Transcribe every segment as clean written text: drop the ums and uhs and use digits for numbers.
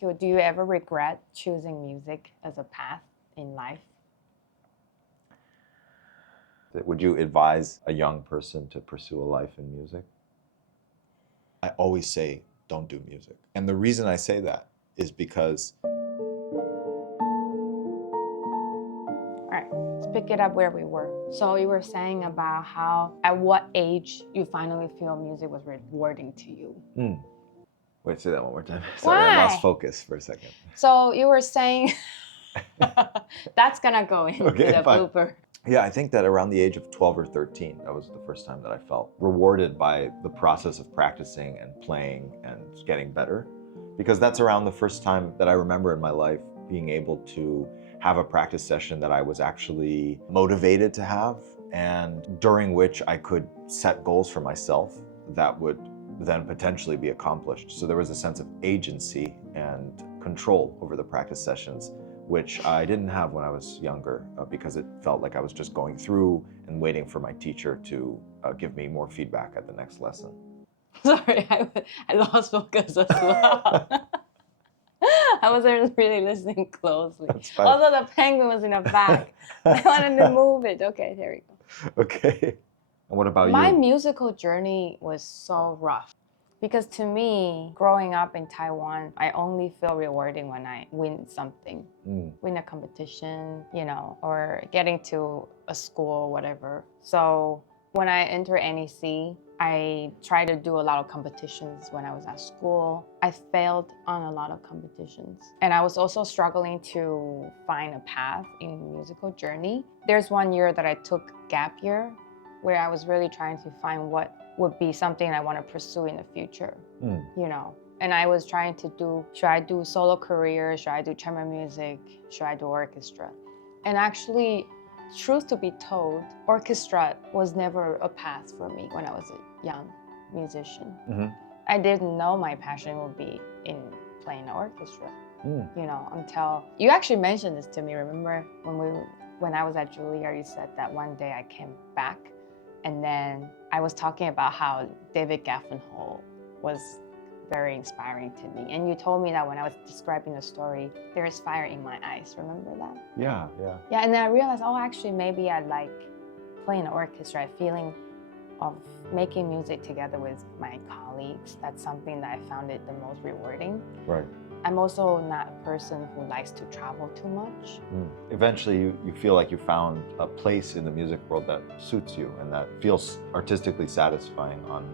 Do you ever regret choosing music as a path in life? Would you advise a young person to pursue a life in music? I always say, don't do music. And the reason I say that is because... All right, let's pick it up where we were. So you were saying about how, at what age you finally feel music was rewarding to you. Wait, say that one more time. Sorry, I lost focus for a second. So you were saying, that's gonna go into the blooper. Yeah, I think that around the age of 12 or 13, that was the first time that I felt rewarded by the process of practicing and playing and getting better. Because that's around the first time that I remember in my life being able to have a practice session that I was actually motivated to have, and during which I could set goals for myself that would then potentially be accomplished. So there was a sense of agency and control over the practice sessions, which I didn't have when I was younger because it felt like I was just going through and waiting for my teacher to give me more feedback at the next lesson. Sorry, I lost focus as well. I wasn't really listening closely. Also, the penguin was in the back. I wanted to move it. Okay, there we go. Okay. And what about you? My musical journey was so rough. Because to me, growing up in Taiwan, I only feel rewarding when I win something. Win a competition, you know, or getting to a school, whatever. So when I enter NEC, I tried to do a lot of competitions when I was at school. I failed on a lot of competitions. And I was also struggling to find a path in musical journey. There's one year that I took gap year, where I was really trying to find what would be something I want to pursue in the future, you know. And I was trying to do, should I do solo career? Should I do chamber music? Should I do orchestra? And actually, truth to be told, orchestra was never a path for me when I was a young musician. I didn't know my passion would be in playing the orchestra, you know, until you actually mentioned this to me. Remember when I was at Juilliard, you said that one day I came back and then I was talking about how David Geffen Hall was very inspiring to me. And you told me that when I was describing the story, there is fire in my eyes. Remember that? Yeah. Yeah, and then I realized, oh, actually, maybe I like playing the orchestra, feeling of making music together with my colleagues. That's something that I found it the most rewarding. Right. I'm also not a person who likes to travel too much. Eventually, you feel like you found a place in the music world that suits you and that feels artistically satisfying on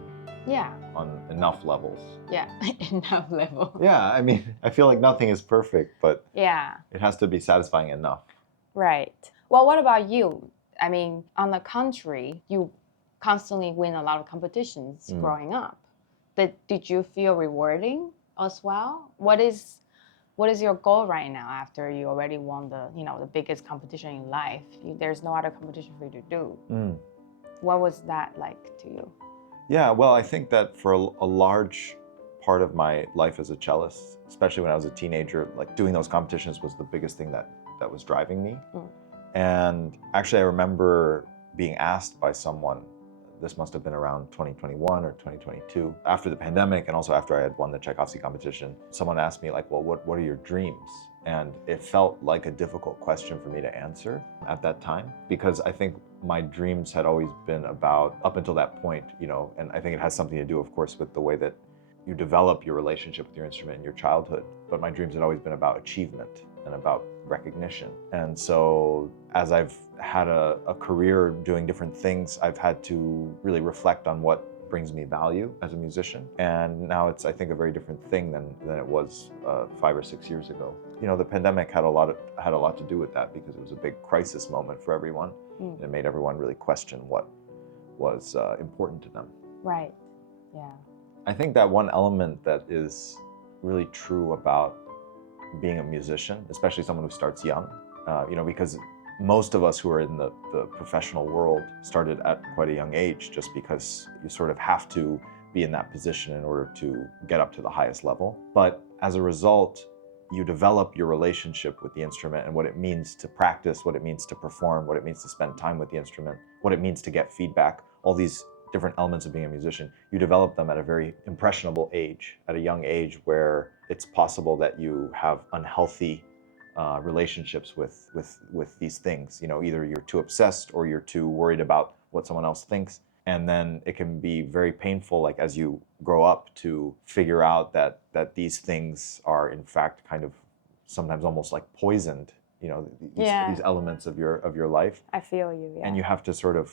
enough levels. Yeah, enough level. Yeah, I mean, I feel like nothing is perfect, but yeah, it has to be satisfying enough. Right. Well, what about you? I mean, on the contrary, you constantly win a lot of competitions growing up. Did you feel rewarding as well? What is your goal right now after you already won the biggest competition in life? There's no other competition for you to do. What was that like to you? Yeah, well, I think that for a large part of my life as a cellist, especially when I was a teenager, like doing those competitions was the biggest thing that was driving me. And actually, I remember being asked by someone, this must have been around 2021 or 2022, after the pandemic and also after I had won the Tchaikovsky competition, someone asked me like, well, what are your dreams? And it felt like a difficult question for me to answer at that time, because I think my dreams had always been about, up until that point, you know, and I think it has something to do, of course, with the way that you develop your relationship with your instrument in your childhood. But my dreams had always been about achievement and about recognition. And so as I've had a career doing different things, I've had to really reflect on what brings me value as a musician. And now it's, I think, a very different thing than it was 5 or 6 years ago. You know, the pandemic had a lot to do with that, because it was a big crisis moment for everyone. And it made everyone really question what was important to them. Right, yeah. I think that one element that is really true about being a musician, especially someone who starts young, you know, because most of us who are in the professional world started at quite a young age, just because you sort of have to be in that position in order to get up to the highest level. But as a result, you develop your relationship with the instrument and what it means to practice, what it means to perform, what it means to spend time with the instrument, what it means to get feedback, all these different elements of being a musician. You develop them at a very impressionable age, at a young age where it's possible that you have unhealthy relationships with these things. You know, either you're too obsessed or you're too worried about what someone else thinks. And then it can be very painful, like as you grow up, to figure out that these things are in fact kind of sometimes almost like poisoned. You know, these elements of your life. I feel you. Yeah. And you have to sort of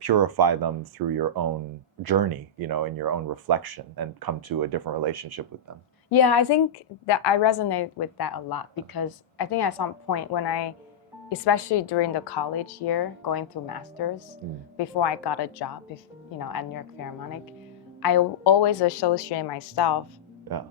purify them through your own journey, you know, in your own reflection, and come to a different relationship with them. Yeah, I think that I resonate with that a lot, because I think at some point when especially during the college year, going through masters, before I got a job, you know, at New York Philharmonic, I always associate myself,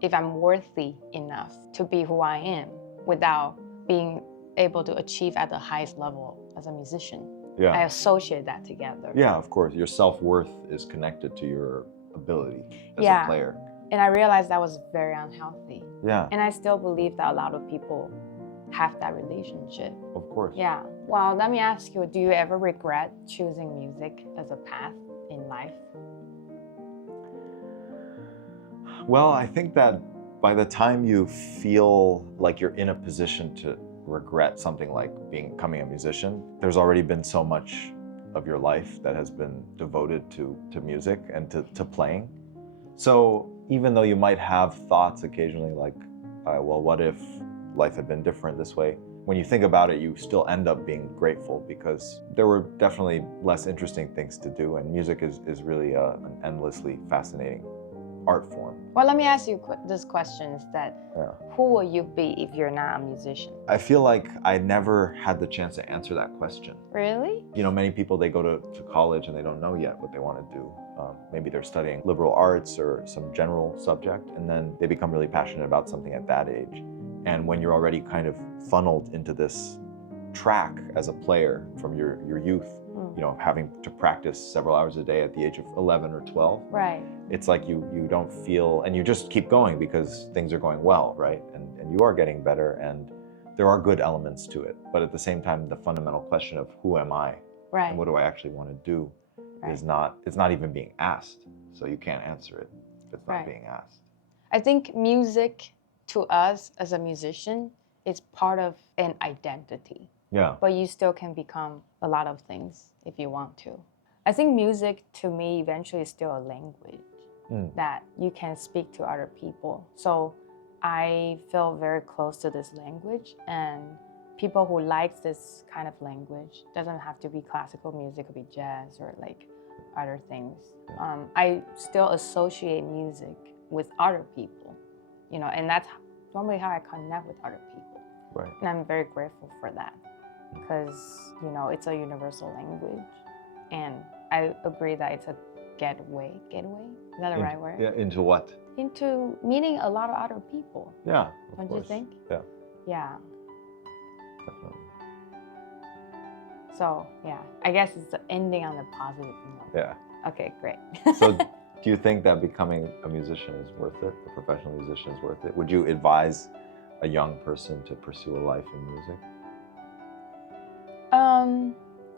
if I'm worthy enough to be who I am, without being able to achieve at the highest level as a musician. Yeah. I associate that together. Yeah, of course. Your self-worth is connected to your ability as a player. And I realized that was very unhealthy. Yeah. And I still believe that a lot of people have that relationship. Of course. Yeah. Well, let me ask you, do you ever regret choosing music as a path in life? Well, I think that by the time you feel like you're in a position to regret something like becoming a musician, there's already been so much of your life that has been devoted to music and to playing. So even though you might have thoughts occasionally like, well, what if life had been different this way? When you think about it, you still end up being grateful, because there were definitely less interesting things to do, and music is really an endlessly fascinating art form. Well, let me ask you this question instead. Who will you be if you're not a musician? I feel like I never had the chance to answer that question. Really? You know, many people, they go to college and they don't know yet what they want to do. Maybe they're studying liberal arts or some general subject, and then they become really passionate about something at that age. And when you're already kind of funneled into this track as a player from your youth, you know, having to practice several hours a day at the age of 11 or 12. Right. It's like you don't feel, and you just keep going because things are going well, right? And you are getting better, and there are good elements to it. But at the same time, the fundamental question of who am I? Right. And what do I actually want to do it's not even being asked. So you can't answer it if it's not being asked. I think music to us as a musician is part of an identity. Yeah. But you still can become a lot of things if you want to. I think music to me eventually is still a language that you can speak to other people. So I feel very close to this language, and people who like this kind of language, doesn't have to be classical music, it could be jazz or like other things. I still associate music with other people, you know, and that's normally how I connect with other people. Right. And I'm very grateful for that, because, you know, it's a universal language, and I agree that it's a gateway? Is that the right word? Yeah, into what? Into meeting a lot of other people. Yeah, Don't you think? Yeah. Yeah. Definitely. So, yeah, I guess it's ending on a positive note. Yeah. Okay, great. So do you think that becoming a musician is worth it? A professional musician is worth it? Would you advise a young person to pursue a life in music?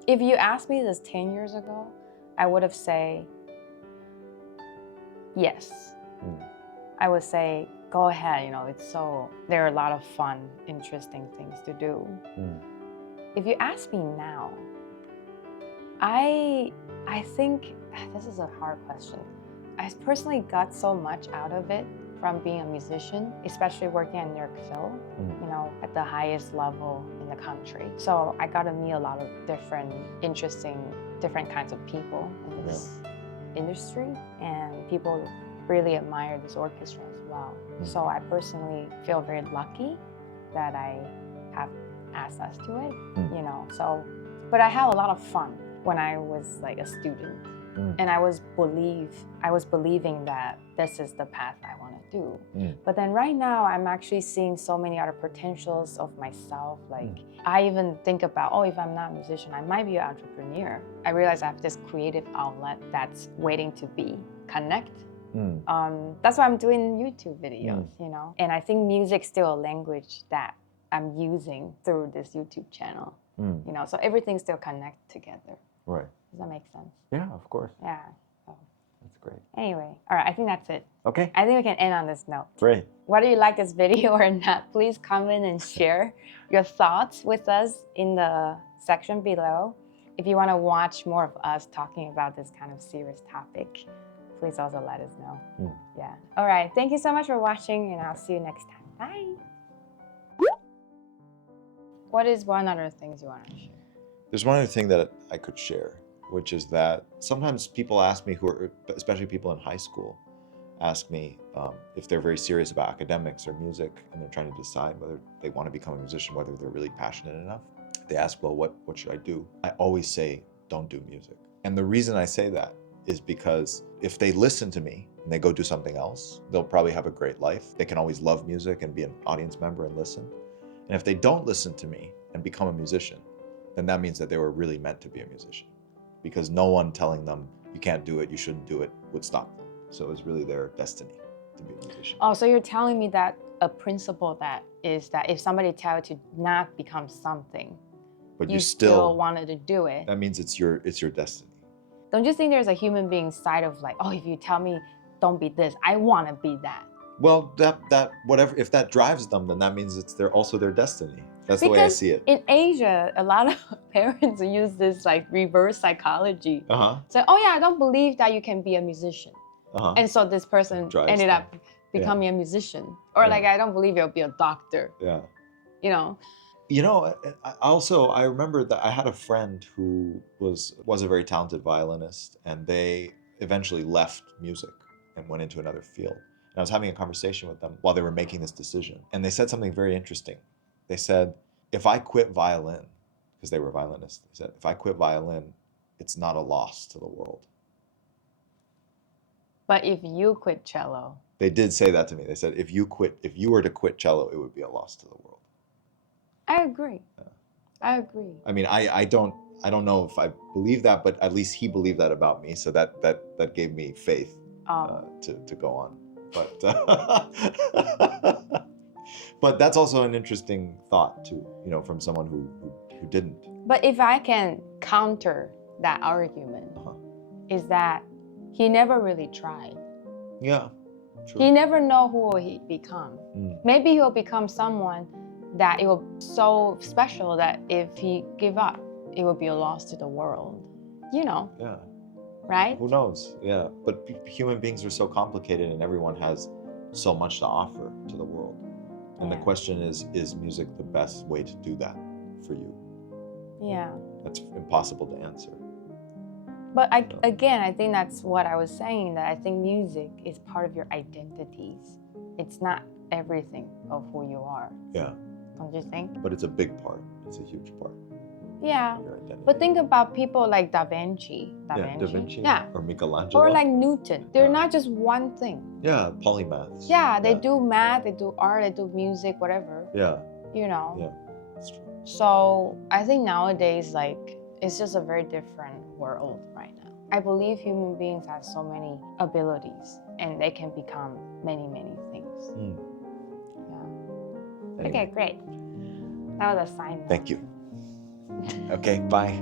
If you asked me this 10 years ago, I would have said yes. I would say, go ahead, you know, there are a lot of fun, interesting things to do. If you ask me now, I think, this is a hard question. I personally got so much out of it from being a musician, especially working at New York Phil, you know, at the highest level in the country. So I got to meet a lot of different, interesting, different kinds of people in this industry, and people really admire this orchestra as well. So I personally feel very lucky that I have access to it, you know. So, but I had a lot of fun when I was like a student, and I was believing that this is the path I want to do. But then right now, I'm actually seeing so many other potentials of myself. Like I even think about, oh, if I'm not a musician, I might be an entrepreneur. I realize I have this creative outlet that's waiting to be connected. That's why I'm doing YouTube videos, you know. And I think music's still a language that I'm using through this YouTube channel, you know. So everything's still connected together. Right. Does that make sense? Yeah, of course. Yeah. So. That's That's great. Anyway, all right, I think that's it. Okay. I think we can end on this note. Great. Whether you like this video or not, please comment and share your thoughts with us in the section below. If you want to watch more of us talking about this kind of serious topic, please also let us know. Yeah. All right. Thank you so much for watching, and I'll see you next time. Bye. What is one other thing you want to share? There's one other thing that I could share, which is that sometimes people ask me, especially people in high school, ask me if they're very serious about academics or music, and they're trying to decide whether they want to become a musician, whether they're really passionate enough. They ask, well, what should I do? I always say, don't do music. And the reason I say that is because if they listen to me and they go do something else, they'll probably have a great life. They can always love music and be an audience member and listen. And if they don't listen to me and become a musician, then that means that they were really meant to be a musician, because no one telling them you can't do it, you shouldn't do it, would stop them. So it was really their destiny to be a musician. Oh, so you're telling me that a principle that is that if somebody tells you to not become something, but you still wanted to do it, that means it's your destiny. Don't you think there's a human being side of like, oh, if you tell me don't be this, I want to be that? Well, that whatever, if that drives them, then that means it's also their destiny. That's the way I see it. In Asia, a lot of parents use this like reverse psychology. So, oh yeah, I don't believe that you can be a musician. And so this person ended up becoming a musician. Or like, I don't believe you'll be a doctor. Yeah. You know? You know, I remember that I had a friend who was a very talented violinist, and they eventually left music and went into another field. And I was having a conversation with them while they were making this decision. And they said something very interesting. They said, if I quit violin, because they were violinists, they said, if I quit violin, it's not a loss to the world. But if you quit cello. They did say that to me. They said, if you were to quit cello, it would be a loss to the world. I agree. Yeah. I agree. I mean, I don't know if I believe that, but at least he believed that about me. So that gave me faith to go on. But that's also an interesting thought too, you know, from someone who didn't. But if I can counter that argument, is that he never really tried. Yeah, true. He never know who will he become. Maybe he'll become someone that it will be so special that if he give up, it will be a loss to the world. You know. Yeah. Right? Who knows? Yeah. But human beings are so complicated, and everyone has so much to offer to the world. And the question is music the best way to do that for you? Yeah. That's impossible to answer. But again, I think that's what I was saying, that I think music is part of your identities. It's not everything of who you are. Yeah. Don't you think? But it's a big part. It's a huge part. Yeah. But think about people like Da Vinci. Da Vinci. Yeah. Or Michelangelo. Or like Newton. They're not just one thing. Yeah, polymaths. Yeah, they do math, they do art, they do music, whatever. Yeah. You know? Yeah, that's true. So I think nowadays, like, it's just a very different world right now. I believe human beings have so many abilities, and they can become many, many things. Yeah. Anyway. Okay, great. That was a sign. Thank you. Okay, bye.